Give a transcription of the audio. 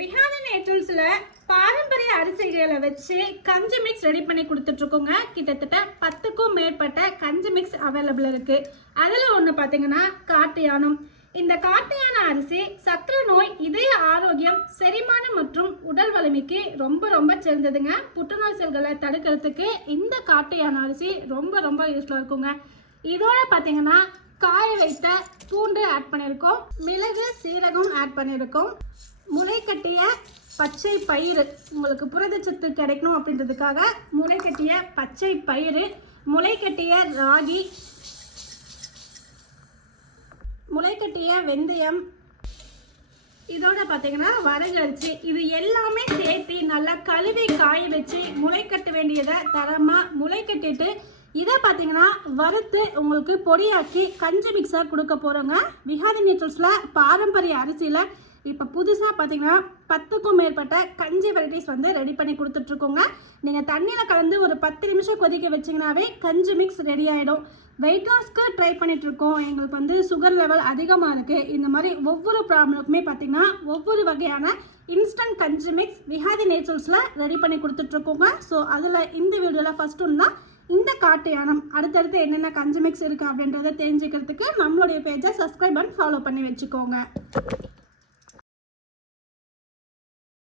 விஹாதி நேச்சுரல்ஸ்ல பாரம்பரிய அரிசிகளை வச்சு கஞ்சி மிக்ஸ் ரெடி பண்ணி கொடுத்துட்டு இருக்கோங்க. கிட்டத்தட்ட 10க்கும் மேற்பட்ட கஞ்சி மிக்ஸ் அவைலபிள் இருக்கு. அதுல ஒண்ணு பாத்தீங்கன்னா காட்டு யானம். இந்த காட்டு யானை அரிசி சர்க்கரை நோய், இதய ஆரோக்கியம், செரிமானம் மற்றும் உடல் வலிமைக்கு ரொம்ப சிறந்ததுங்க. புற்றுநோய் செல்களை தடுக்கிறதுக்கு இந்த காட்டு யானை அரிசி ரொம்ப யூஸ்ஃபுல்லா இருக்குங்க. இதோட பாத்தீங்கன்னா காய வைத்த பூண்டு ஆட் பண்ணியிருக்கோம், மிளகு சீரகம் ஆட் பண்ணியிருக்கோம், முளை கட்டிய பச்சை பயிறு, உங்களுக்கு புரதச்சத்து கிடைக்கணும் அப்படின்றதுக்காக முளை கட்டிய பச்சை பயிறு, முளை கட்டிய ராகி, முளை கட்டிய வெந்தயம், இதோட பார்த்தீங்கன்னா வரகரிசி, இது எல்லாமே சேர்த்து நல்லா கழுவி காய வச்சு முளை கட்ட வேண்டியதை தரமாக முளை கட்டிட்டு இதை பார்த்தீங்கன்னா வறுத்து உங்களுக்கு பொடியாக்கி கஞ்சி மிக்ஸாக கொடுக்க போகிறோங்க. விஹாதி நேச்சுரல்ஸில் பாரம்பரிய அரிசியில் இப்போ புதுசாக பார்த்தீங்கன்னா 10க்கும் மேற்பட்ட கஞ்சி வெரைட்டிஸ் வந்து ரெடி பண்ணி கொடுத்துட்ருக்கோங்க. நீங்கள் தண்ணியில் கலந்து ஒரு 10 நிமிஷம் கொதிக்க வச்சிங்கனாவே கஞ்சி மிக்ஸ் ரெடி ஆகிடும். வெயிட் லாஸ்க்கு ட்ரை பண்ணிகிட்ருக்கோம். எங்களுக்கு வந்து சுகர் லெவல் அதிகமாக இருக்குது. இந்த மாதிரி ஒவ்வொரு ப்ராப்ளமுக்குமே பார்த்தீங்கன்னா ஒவ்வொரு வகையான இன்ஸ்டன்ட் கஞ்சி மிக்ஸ் விஹாதி நேச்சுரல்ஸில் ரெடி பண்ணி கொடுத்துட்ருக்கோங்க. ஸோ அதில் இந்த வீடியோவில் ஃபஸ்ட் ஒன்று தான் இந்த காட்டு யானம். அடுத்தடுத்து என்னென்ன கஞ்சி மிக்ஸ் இருக்குது அப்படின்றத தெரிஞ்சுக்கிறதுக்கு நம்மளுடைய பேஜை சப்ஸ்கிரைப் பண்ணி ஃபாலோ பண்ணி வச்சுக்கோங்க.